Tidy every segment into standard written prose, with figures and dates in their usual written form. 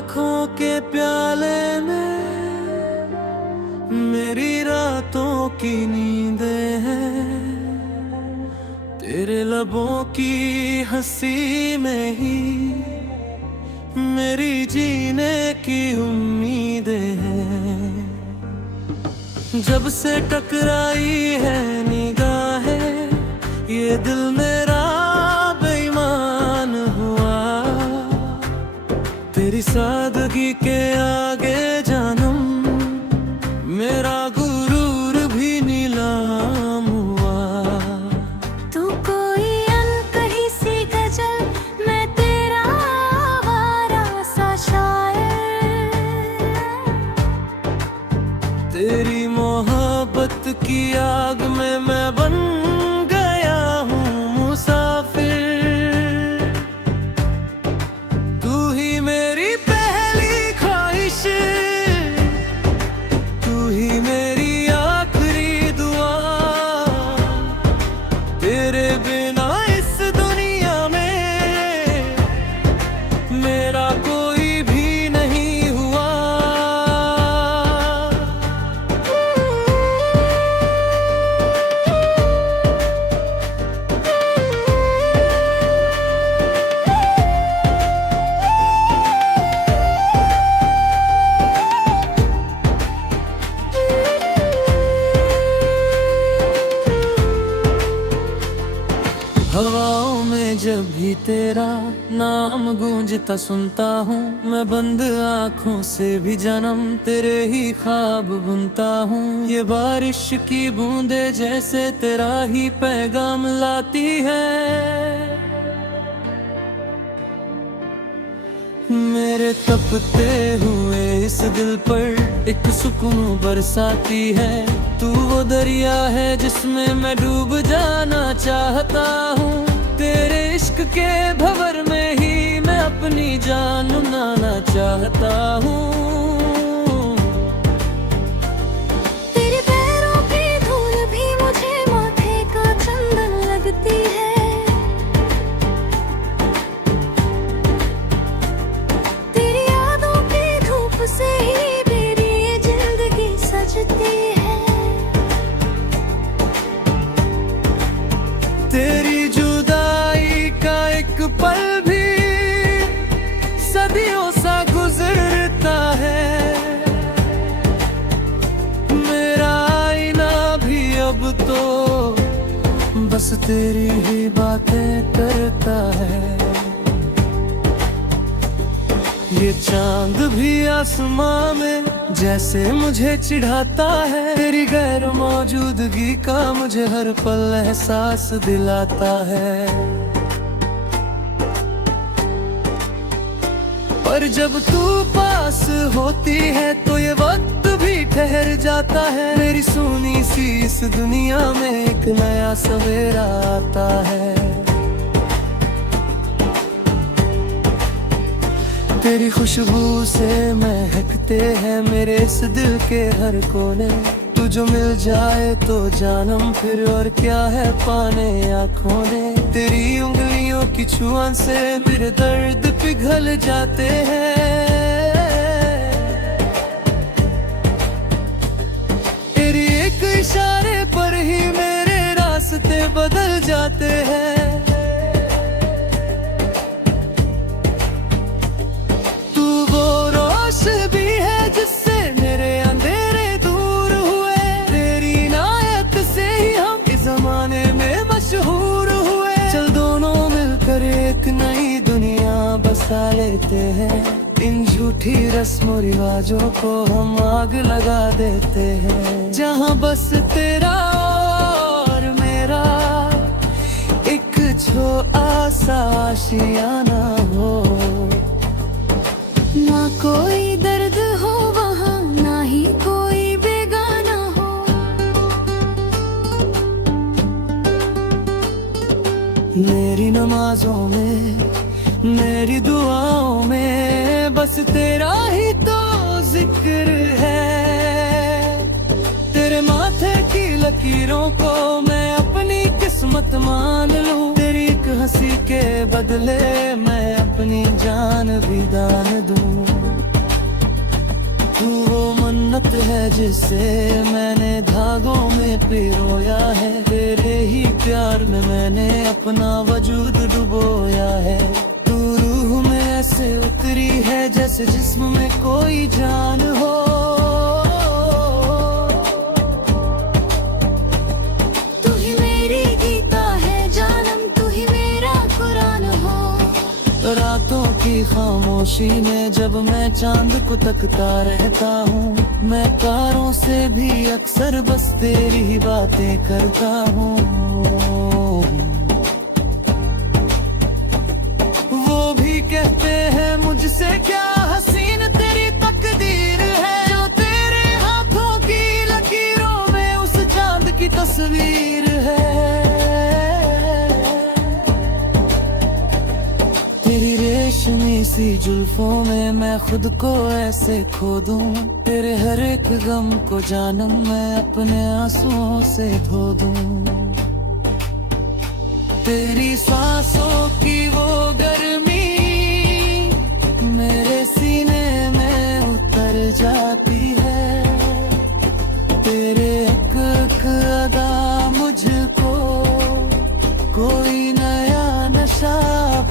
आँखों के प्याले में मेरी रातों की नींदें हैं, तेरे लबों की हंसी में ही मेरी जीने की उम्मीदें हैं। जब से टकराई है निगाहें, ये दिल मेरा बेईमान हुआ। तेरी सादगी के आगे जानम मेरा गुरूर भी नीलाम हुआ। तू कोई अनकही सी गजल, मैं तेरा आवारा सा शायर। तेरी मोहब्बत की आग में मैं बन गया हूँ मुसाफिर। तू ही मेरी पहली ख्वाहिश, तू ही मेरी आखिरी दुआ। तेरे बिना इस दुनिया में मेरा कोई भी नहीं हुआ। हवाओं में जब भी तेरा नाम गूंजता सुनता हूँ, मैं बंद आँखों से भी जन्म तेरे ही ख्वाब बुनता हूँ। ये बारिश की बूंदे जैसे तेरा ही पैगाम लाती है, मेरे तपते हुए इस दिल पर एक सुकून बरसाती है। तू वो दरिया है जिसमें मैं डूब जाना चाहता हूँ। तेरे इश्क के भंवर में ही मैं अपनी जान लुटाना चाहता हूँ। तेरे पैरों की धूल भी मुझे माथे का चंदन लगती है। तेरी यादों की धूप से ही मेरी ये जिंदगी सजती है। तेरी जुदाई का एक पल भी सदियों सा गुजरता है। मेरा आईना भी अब तो बस तेरी ही बातें करता है। ये चांद भी आसमां में जैसे मुझे चिढ़ाता है। तेरी गैर मौजूदगी का मुझे हर पल एहसास दिलाता है। पर जब तू पास होती है तो ये वक्त भी ठहर जाता है। मेरी सुनी सी इस दुनिया में एक नया सवेरा आता है। तेरी खुशबू से महकते हैं मेरे इस दिल के हर कोने। तू जो मिल जाए तो जानम फिर और क्या है पाने आँखों ने। तेरी उंगलियों की छुआन से मेरे दर्द पिघल जाते हैं। तेरी एक इशारे पर ही मेरे रास्ते बदल जाते हैं। भी है जिससे मेरे अंधेरे दूर हुए। तेरी इनायत से ही हम इस जमाने में मशहूर हुए। चल दोनों मिलकर एक नई दुनिया बसा लेते हैं। इन झूठी रस्मों रिवाजों को हम आग लगा देते हैं। जहाँ बस तेरा और मेरा एक छोटा सा आशियाना हो। ना कोई दर्द हो वहाँ, ना ही कोई बेगाना हो। मेरी नमाजों में, मेरी दुआओं में बस तेरा ही तो जिक्र है। तेरे माथे की लकीरों को मैं अपनी किस्मत मान लूं। तेरी एक हंसी के बदले मैं अपनी जान भी दान दूं। बात है जिसे मैंने धागों में पिरोया है। तेरे ही प्यार में मैंने अपना वजूद डुबोया है। तू रूह में ऐसे उतरी है जैसे जिस्म में कोई जान हो। तू ही मेरी गीता है जानम, तू ही मेरा कुरान हो। रातों की खामोशी में जब मैं चांद को तकता रहता हूँ, मैं तारों से भी अक्सर बस तेरी ही बातें करता हूँ। वो भी कहते हैं मुझसे क्या हसीन तेरी तकदीर है, जो तेरे हाथों की लकीरों में उस चांद की तस्वीर है। तेरी रेशमी सी जुल्फों में मैं खुद को ऐसे खो दूं, तेरे हर एक गम को जानम मैं अपने आंसुओं से धो दूं। तेरी सांसों की वो गर्मी मेरे सीने में उतर जाती है। तेरे एक एक अदा मुझको कोई नया नशा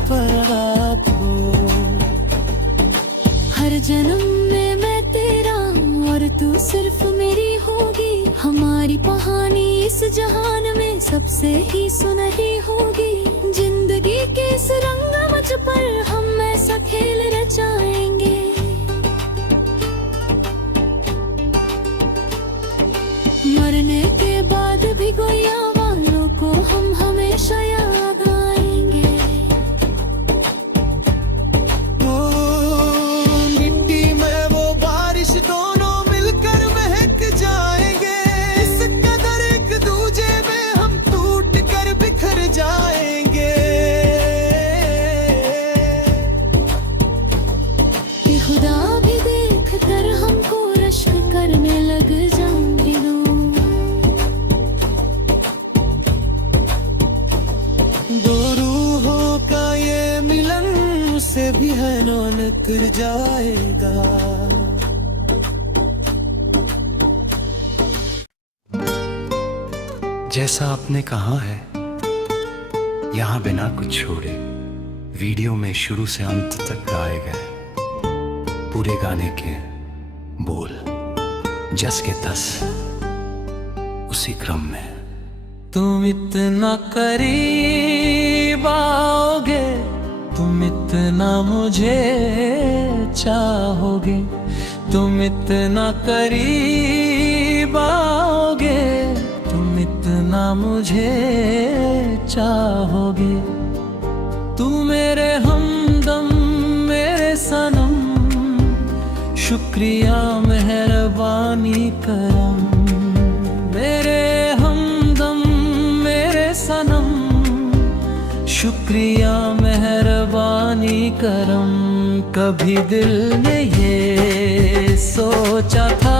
पर हो। हर जन्म में मैं तेरा और तू सिर्फ मेरी होगी। हमारी कहानी इस जहान में सबसे ही सुनहरी होगी। जिंदगी के इस रंगमंच पर हम ऐसा खेल रचाएंगे। मरने के बाद भी गोया वालों को हम हमेशा याद आएंगे। मिट्टी में वो बारिश दोनों मिलकर महक जाएंगे। इस कदर एक दूजे में हम टूट कर बिखर जाएंगे। कि खुदा भी देख कर हमको रश्क करने लग जाएंगे। दो रूहों का ये मिलन से भी हैरान कर जाएगा। जैसा आपने कहा है यहाँ बिना कुछ छोड़े, वीडियो में शुरू से अंत तक गाए गए पूरे गाने के बोल जस के तस उसी क्रम में। तुम इतना करीब आओगे, तुम इतना मुझे चाहोगे। तुम इतना करीब आओगे, तुम इतना मुझे चाहोगे। तू मेरे हमदम मेरे सनम, शुक्रिया मेहरबानी करम। मेरे सनम शुक्रिया मेहरबानी करम। कभी दिल ने ये सोचा था,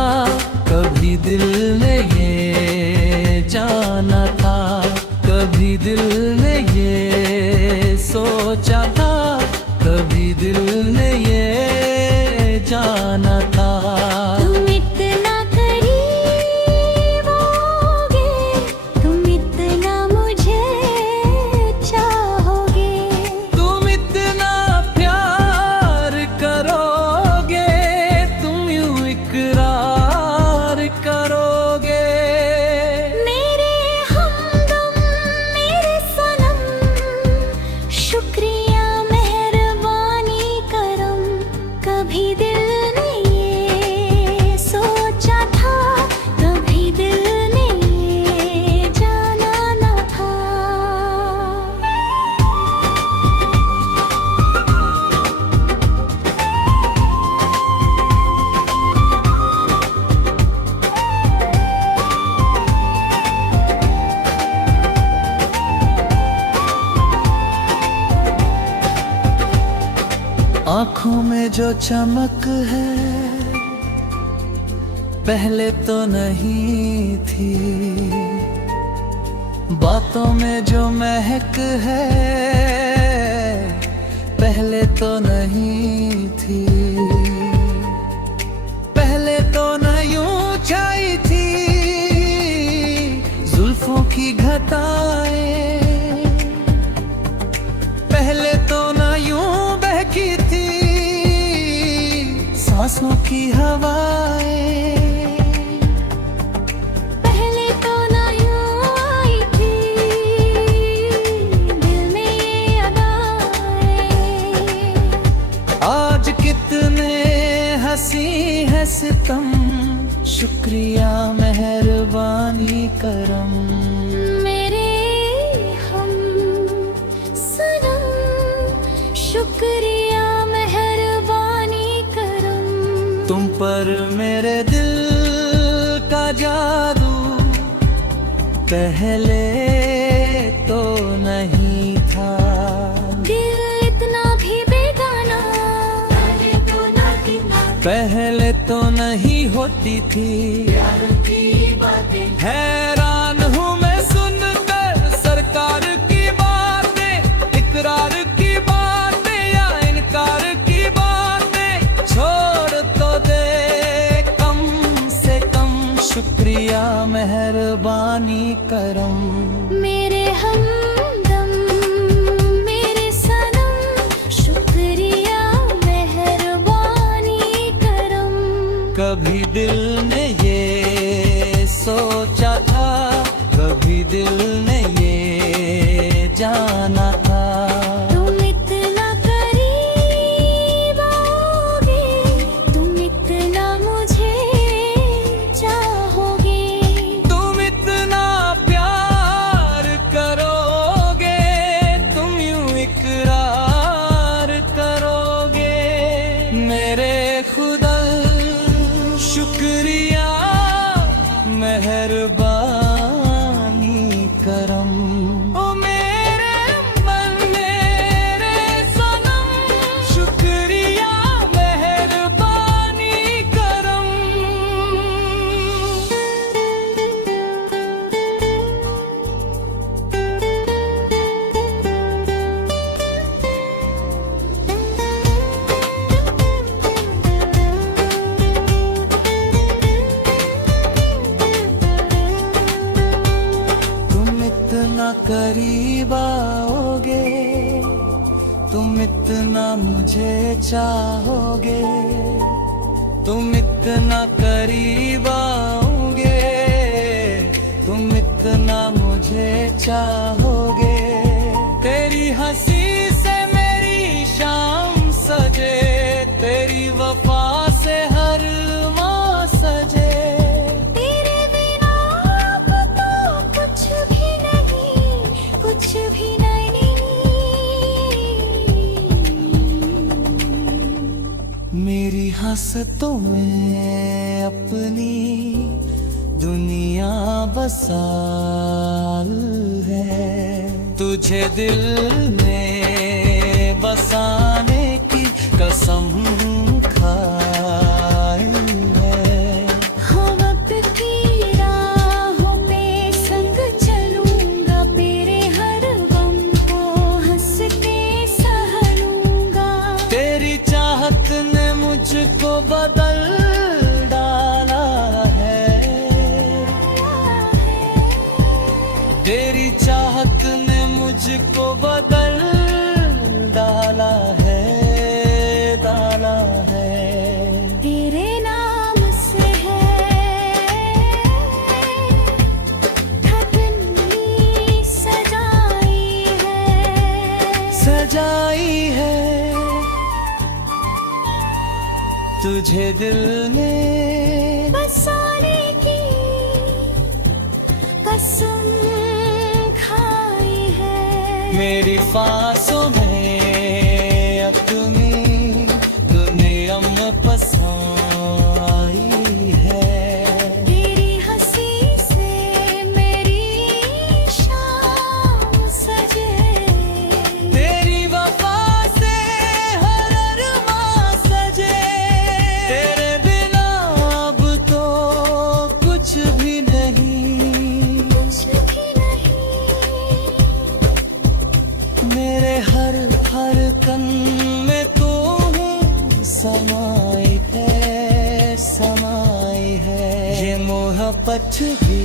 कभी दिल ने ये जाना था। कभी दिल ने ये सोचा था, कभी दिल ने ये जाना था। आँखों में जो चमक है पहले तो नहीं थी, बातों में जो महक है पहले तो नहीं थी। पहले तो न यूं बताए। पहले तो ना यूं बहकी थी सांसों की हवाएं, पहले तो ना यूं आई थी दिल में ये अदाएं। आज कितने हंसी है सितम, शुक्रिया मेहरबानी करम। मेरे हम सनम, शुक्रिया मेहरबानी करम। तुम पर मेरे दिल का जादू पहले तो नहीं था। दिल इतना भी बेगाना पहले तो नहीं होती थी। हैरान हूँ मैं सुनकर सरकार की बातें, इकरार की बातें या इनकार की बातें। छोड़ तो दे कम से कम, शुक्रिया मेहरबानी करम। मेरे हमदम, मेरे सनम, शुक्रिया मेहरबानी करम। कभी दिल ने ये सोचा था, कभी दिल ने ये जाना था। तुम इतना करीब आओगे, तुम इतना मुझे चाहोगे। तुम इतना प्यार करोगे, तुम यूं इकरार करोगे। मेरे खुदा शुक्रिया मेहरबानी करम। ओ मेरे मन मेरे सनम, शुक्रिया मेहरबानी करम। तुम इतना करीब आओगे, तुम इतना मुझे चाहोगे। तुम इतना करीब आओगे, तुम इतना मुझे चाहोगे। तेरी हंसी से मेरी शाम सजे, तेरी वफा से हर माँ सजे। तेरे बिना अब तो कुछ भी नहीं, कुछ भी नहीं। मेरी हंसतों में अपनी दुनिया बसा है, तुझे दिल में बसाने की कसम खाई है। हम वक्त की राहों पे संग चलूंगा, तेरे हर गम को हंस के सह लूंगा। तेरी चाहत ने मुझको बदल डाला है, तेरी चाहत ने मुझको बदल डाला है, डाला है। तेरे नाम से है धड़कनी सजाई है, सजाई है तुझे दिल ने बसाने की कसम खाई है। मेरी सांसों में अपनी दुनिया में बसाई है। तेरी हंसी से मेरी शाम सजे, तेरी वफा से हर अरमां सजे। तेरे बिना अब तो कुछ भी नहीं, कुछ भी नहीं। मेरे हर हर कन में तू ही समाई है, समाई है। ये मोहब्बत भी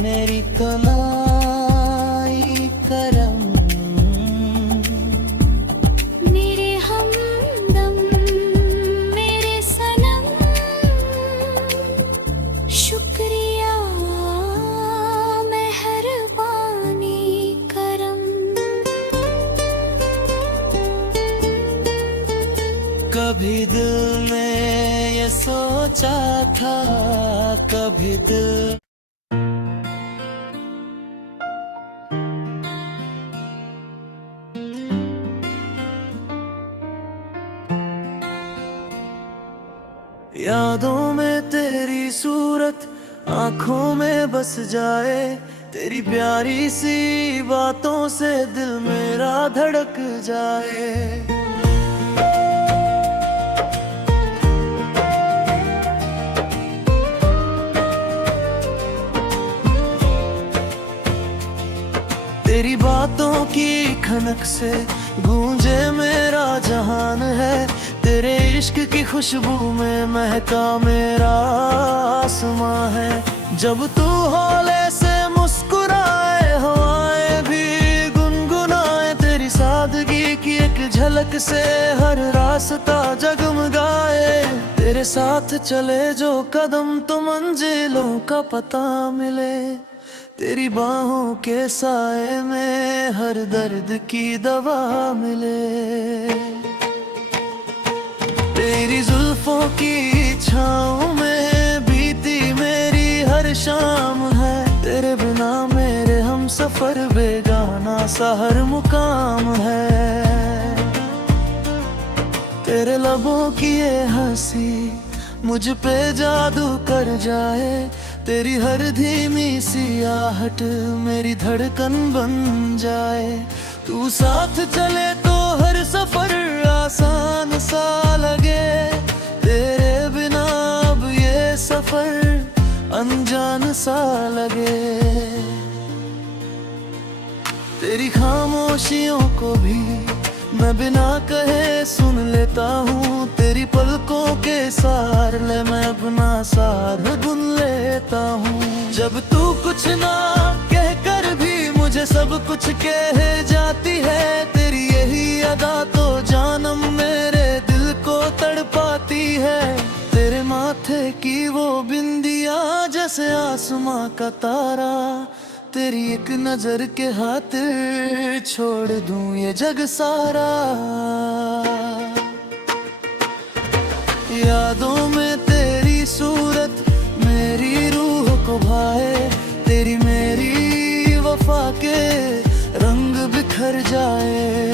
मेरी कला सोचा था कभी दिल। यादों में तेरी सूरत आंखों में बस जाए, तेरी प्यारी सी बातों से दिल मेरा धड़क जाए। तेरी बातों की खनक से गूंजे मेरा जहान है, तेरे इश्क की खुशबू में महका मेरा आसमां है। जब तू हौले से मुस्कुराए हवाएं भी गुनगुनाए, तेरी सादगी की एक झलक से हर रास्ता जगमगाए। तेरे साथ चले जो कदम तो मंजिलों का पता मिले, तेरी बाहों के साए में हर दर्द की दवा मिले। तेरी जुल्फों की छाँव में बीती मेरी हर शाम है, तेरे बिना मेरे हम सफर बेगाना सा हर मुकाम है। तेरे लबों की ये हंसी मुझ पे जादू कर जाए, तेरी हर धीमी सी आहट मेरी धड़कन बन जाए। तू साथ चले तो हर सफर आसान सा लगे, तेरे बिना अब ये सफर अनजान सा लगे। तेरी खामोशियों को भी मैं बिना कहे सुन लेता हूँ, तेरी पलकों के सार ले मैं अपना सार बुन लेता हूँ। जब तू कुछ ना कह कर भी मुझे सब कुछ कह जाती है, तेरी यही अदा तो जानम मेरे दिल को तड़पाती है। तेरे माथे की वो बिंदिया जैसे आसमां का तारा, तेरी एक नजर के खातिर छोड़ दूं ये जग सारा। यादों में तेरी सूरत मेरी रूह को भाए, तेरी मेरी वफा के रंग बिखर जाए।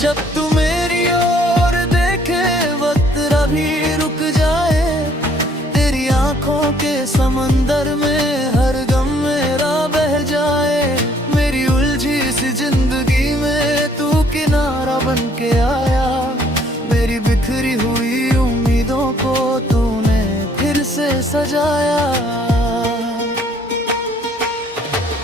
जब तू मेरी ओर देखे वक्त भी रुक जाए, तेरी आंखों के समंदर में हर गम मेरा बह जाए। मेरी उलझी सी जिंदगी में तू किनारा बन के आया, मेरी बिखरी हुई उम्मीदों को तूने फिर से सजाया।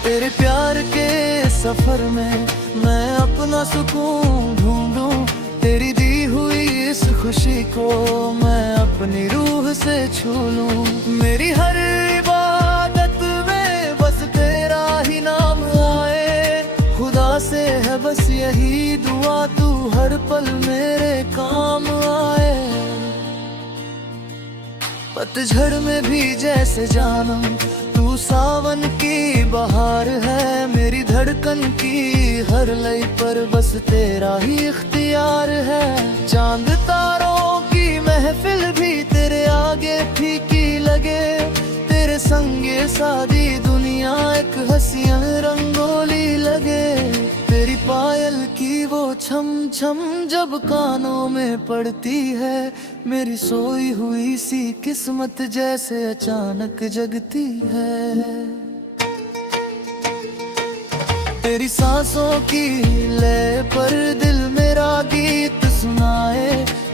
तेरे प्यार के सफर में मैं अपना सुकून ढूंढूं, तेरी दी हुई इस खुशी को मैं अपनी रूह से छू लूं। मेरी हर इबादत में बस तेरा ही नाम आए, खुदा से है बस यही दुआ तू हर पल मेरे काम आए। पतझड़ में भी जैसे जानम तू सावन की बहार है, मेरी धड़कन की हर लय पर बस तेरा ही इख्तियार है। चांद तारों की महफिल भी तेरे आगे फीकी लगे, तेरे संगे सादी दुनिया एक हसीन रंगोली लगे। तेरी पायल की वो छम छम जब कानों में पड़ती है, मेरी सोई हुई सी किस्मत जैसे अचानक जगती है। तेरी सांसों की लय पर दिल मेरा गीत सुनाए,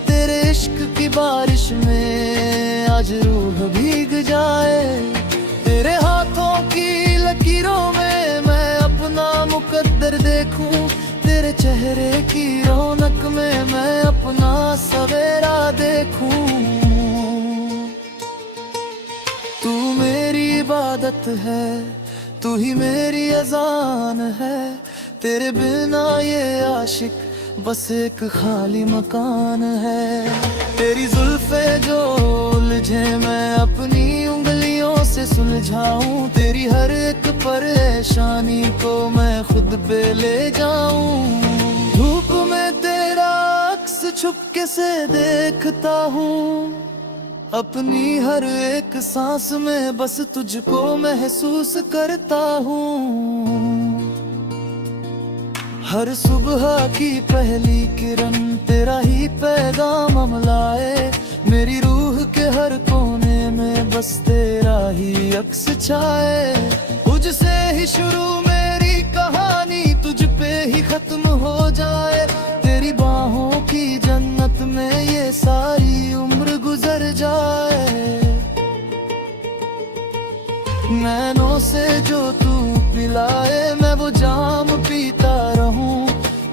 तेरे इश्क की बारिश में आज रूह भीग जाए। तेरे हाथों की लकीरों में मैं अपना मुकद्दर देखूं, तेरे चेहरे की रौनक में मैं अपना सवेरा देखूं। तू मेरी इबादत है, तू ही मेरी अजान है, तेरे बिना ये आशिक बस एक खाली मकान है। तेरी जुल्फे जो उलझे मैं अपनी उंगलियों से कैसे सुलझाऊं, तेरी हर एक परेशानी को मैं खुद पे ले जाऊं। धूप में तेरा अक्स छुपके से देखता हूँ, अपनी हर एक सांस में बस तुझको महसूस करता हूँ। हर सुबह की पहली किरण तेरा ही पैगाम लाए, मेरी रूह के हर कोने में बस तेरा ही अक्स छाए। तुझसे ही शुरू मेरी कहानी तुझ पे ही खत्म हो जाए, तेरी बाहों की जन्नत में ये सारी उम्र गुजर जाए। नैनों से जो तू पिलाए मैं वो जाम पीता रहूं,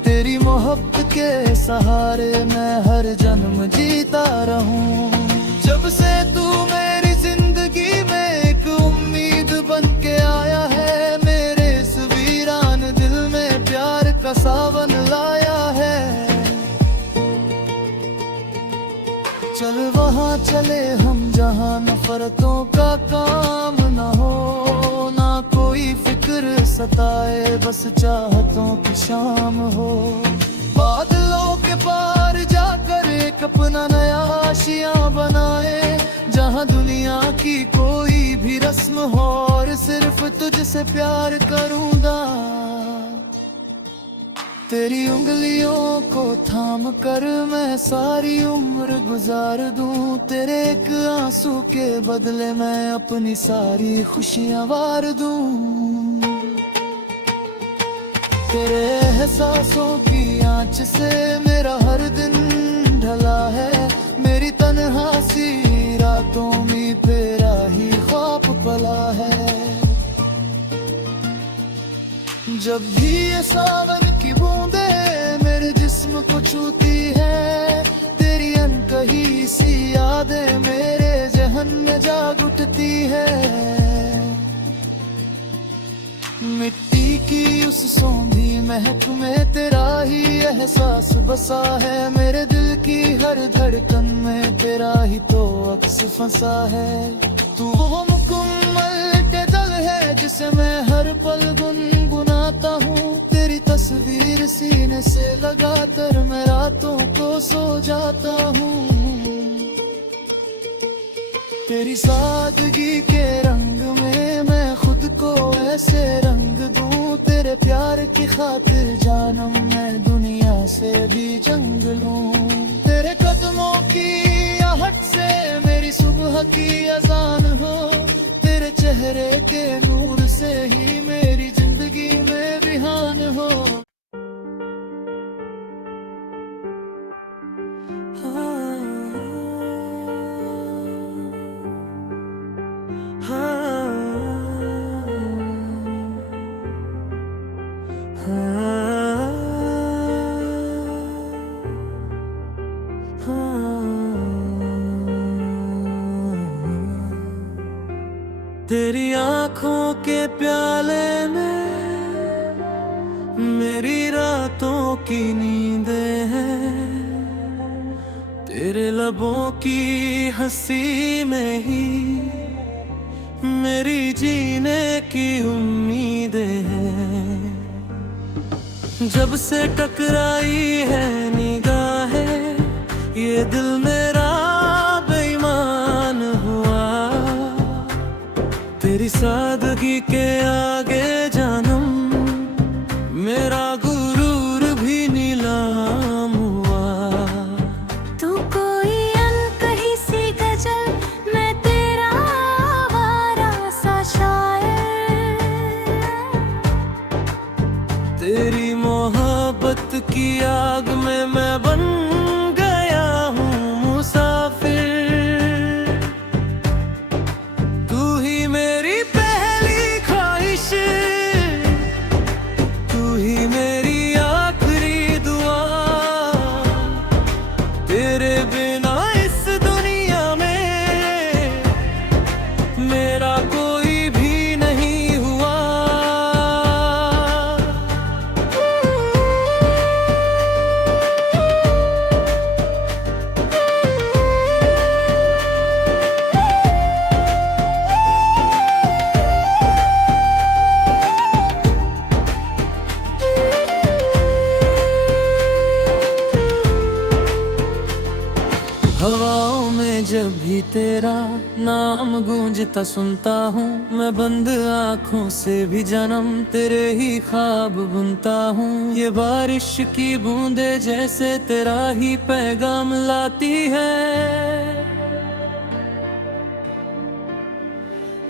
तेरी मोहब्बत के सहारे मैं हर जन्म जीता रहूं। जब से तू मेरी जिंदगी में एक उम्मीद बन के आया है, मेरे इस वीरान दिल में प्यार का सावन लाया है। चल वहाँ चले हम जहाँ नफरतों का काम न हो, ना कोई फिक्र सताए बस चाहतों की शाम हो। बादलों के पार जाकर एक अपना नया आशिया बनाए, जहाँ दुनिया की कोई भी रस्म हो और सिर्फ तुझसे प्यार करूँगा। तेरी उंगलियों को थाम कर मैं सारी उम्र गुजार दूं, तेरे एक आंसू के बदले मैं अपनी सारी खुशियां वार दूं। तेरे एहसासों की आंच से मेरा हर दिन ढला है, मेरी तन्हा सी रातों में तेरा ही ख्वाब पला है। जब भी ये सावन की बूंदे मेरे जिस्म को छूती है, तेरी अनकही सी यादें मेरे जहन में जाग उठती है। मिट्टी की उस सौंधी महक में तेरा ही एहसास बसा है, मेरे दिल की हर धड़कन में तेरा ही तो अक्स फंसा है। तू वो मुकम्मल गजल है जिसे मैं हर पल गुनगुनाता हूँ, तेरी तस्वीर सीने से लगाकर मैं रातों को सो जाता हूँ। तेरी सादगी के रंग में मैं खुद को ऐसे रंग दूं, तेरे प्यार की खातिर जानम मैं दुनिया से भी जंग लूं। तेरे कदमों की आहट से मेरी सुबह की अजान हो, तेरे चेहरे के नूर से ही मेरी जिंदगी में बिहान हो। तेरी आँखों के प्याले में मेरी रातों की नींदें हैं, तेरे लबों की हंसी में ही मेरी जीने की उम्मीदें हैं। जब से टकराई है निगाहें ये दिल मेरा बेईमान हुआ, तेरी सादगी के आगे जानम मेरा गुरूर भी नीलाम हुआ। तू कोई अनकही सी गजल मैं तेरा आवारा सा शायर, तेरी मोहब्बत की आग में मैं बन गया हूँ मुसाफिर। तू ही मेरी पहली ख्वाहिश, तू ही मेरी आखिरी दुआ, तेरे बिना इस दुनिया में मेरा कोई भी नहीं हुआ। जब भी तेरा नाम गूंजता सुनता हूँ, मैं बंद आँखों से भी जन्म तेरे ही ख्वाब बुनता हूँ। ये बारिश की बूंदे जैसे तेरा ही पैगाम लाती है,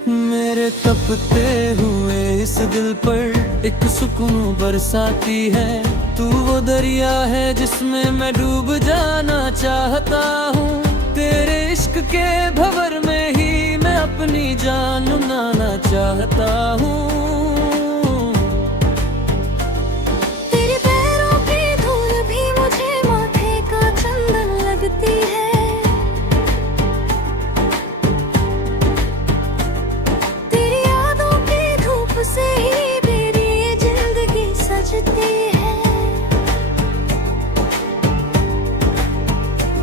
मेरे तपते हुए इस दिल पर एक सुकून बरसाती है। तू वो दरिया है जिसमें मैं डूब जाना चाहता हूँ, तेरे इश्क के भंवर में ही मैं अपनी जान लुटाना चाहता हूँ। तेरे पैरों की धूल भी मुझे माथे का चंदन लगती है, तेरी यादों की धूप से ही मेरी ये जिंदगी सजती है।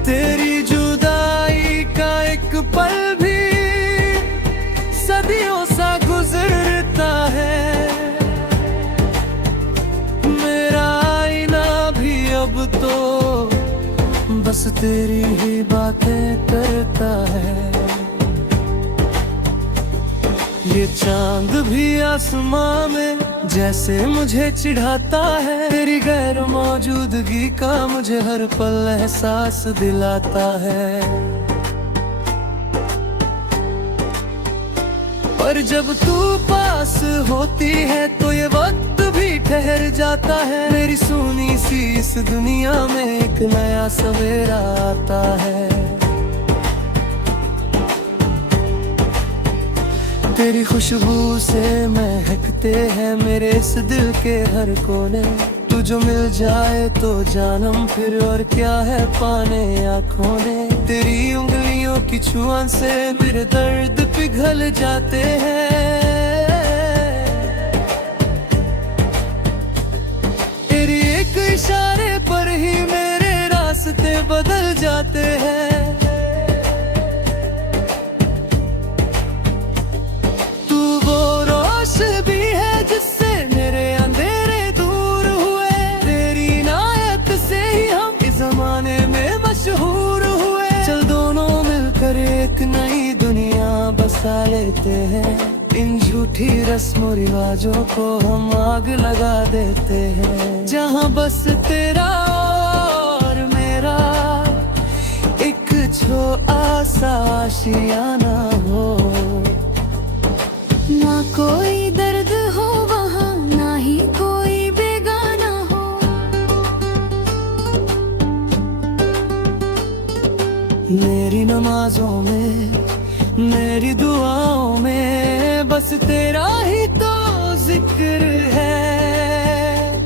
तेरी जुदाई का एक पल भी सदियों सा गुजरता है, मेरा आईना भी अब तो बस तेरी ही बातें करता है। ये चांद भी आसमां में जैसे मुझे चिढ़ाता है, तेरी गैर मौजूदगी का मुझे हर पल एहसास दिलाता है। पर जब तू पास होती है तो ये वक्त भी ठहर जाता है, मेरी सुनी सी इस दुनिया में एक नया सवेरा आता है। तेरी खुशबू से महकते हैं मेरे इस दिल के हर कोने, तू जो मिल जाए तो जानम फिर और क्या है पाने या खोने। तेरी उंगलियों की छुआन से मेरे दर्द पिघल जाते हैं, तेरी एक इशारे पर ही मेरे रास्ते बदल जाते हैं। भी है जिससे मेरे अंधेरे दूर हुए, तेरी इनायत से ही हम इस जमाने में मशहूर हुए। चल दोनों मिलकर एक नई दुनिया बसा लेते हैं, इन झूठी रस्मों रिवाजों को हम आग लगा देते हैं। जहाँ बस तेरा और मेरा एक छोटा सा आशियाना हो, ना कोई दर्द हो वहाँ ना ही कोई बेगाना हो। मेरी नमाजों में मेरी दुआओं में बस तेरा ही तो जिक्र है,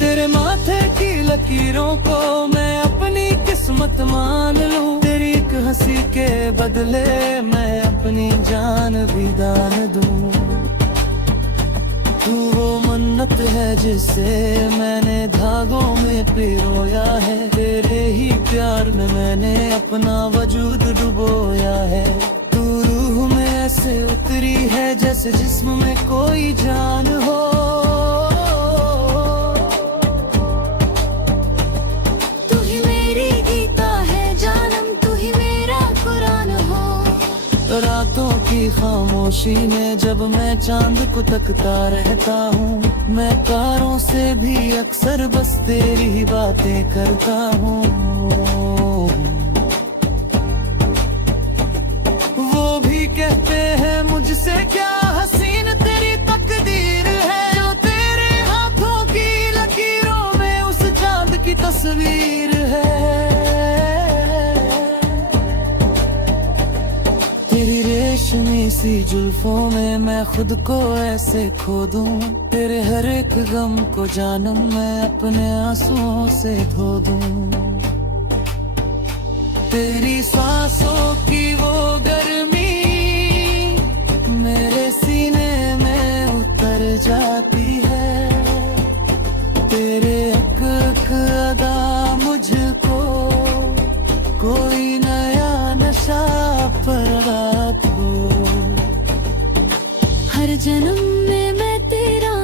तेरे माथे की लकीरों को मैं अपनी किस्मत मान लूं, तेरी एक हंसी के बदले मैं अपनी जान भी दान दूं। तू वो मन्नत है जिसे मैंने धागों में पिरोया है, तेरे ही प्यार में मैंने अपना वजूद डुबोया है। तू रूह में ऐसे उतरी है जैसे जिस्म में कोई जान हो, तू ही मेरी गीता है जानम, तू ही मेरा कुरान हो। रातों की खामोशी में जब मैं चांद को तकता रहता हूँ, मैं तारों से भी अक्सर बस तेरी ही बातें करता हूँ। वो भी कहते हैं मुझसे क्या हसीन तेरी तकदीर है, जो तेरे हाथों की लकीरों में उस चांद की तस्वीर है। तेरी रेशमी सी जुल्फों में मैं खुद को ऐसे खो दूं, तेरे हर एक गम को जानम मैं अपने आंसुओं से धो दूं। तेरी सांसों की वो गर्मी मेरे सीने में उतर जाती है, तेरे एक एक अदा मुझको कोई नया नशा पर रात हो। हर जन्म में मैं तेरा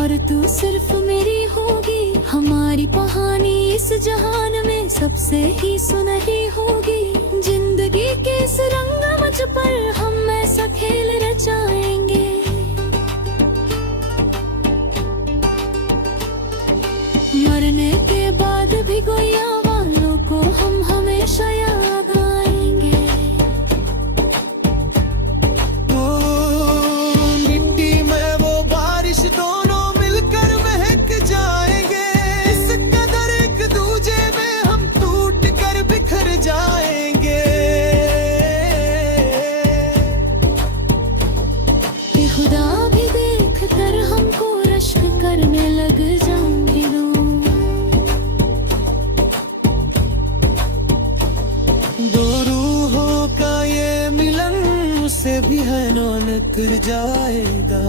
और तू सिर्फ मेरी होगी, हमारी कहानी इस जहान में सबसे ही सुनहरी होगी। जिंदगी जिंदगी के इस रंगमंच पर हम ऐसा खेल रचाएंगे। मरने के बाद भी गोया वालों को हम हमेशा याद आएंगे। ओ, मिट्टी में वो बारिश दोनों मिलकर महक जाएंगे। इस कदर एक दूजे में हम टूट कर बिखर जाएंगे। कि खुदा भी देख कर हमको रश्क करने लग जाएंगे। दो रूहों का ये मिलन से भी है रौनक जाएगा।